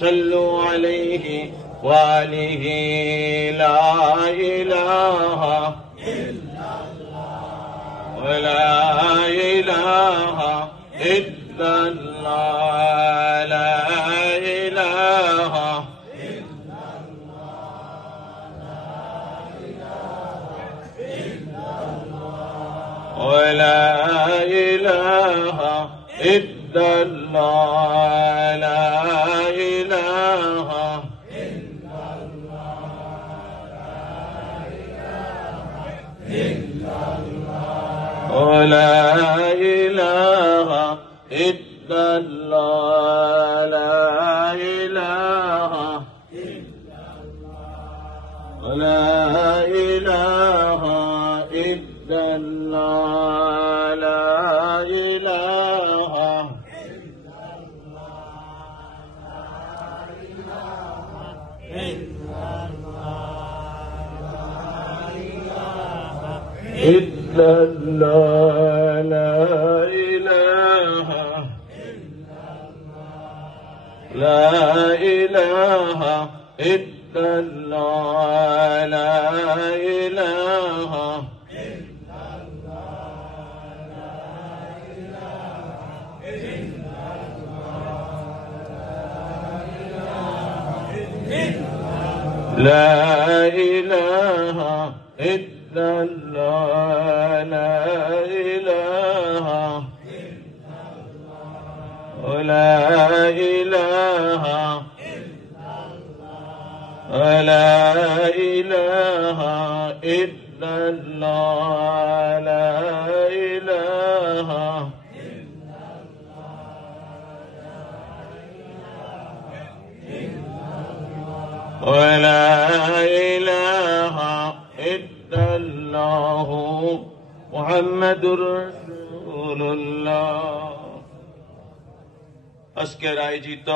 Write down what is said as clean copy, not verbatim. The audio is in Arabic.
صلوا عليه وآله لا إله إلا الله ولا إله إلا الله لا إله إلا الله ولا إله إلا الله لا إله إلا الله ولا إله إلا الله لا إله إلا الله ولا إله إلا الله لا إله إلا الله لا إله لا إله إلا الله لا إله لا إله إلا الله لا إله ولا إله ولا إله إلا الله لا إله ولا إله إلا الله محمد رسول الله আজকের আয়োজিত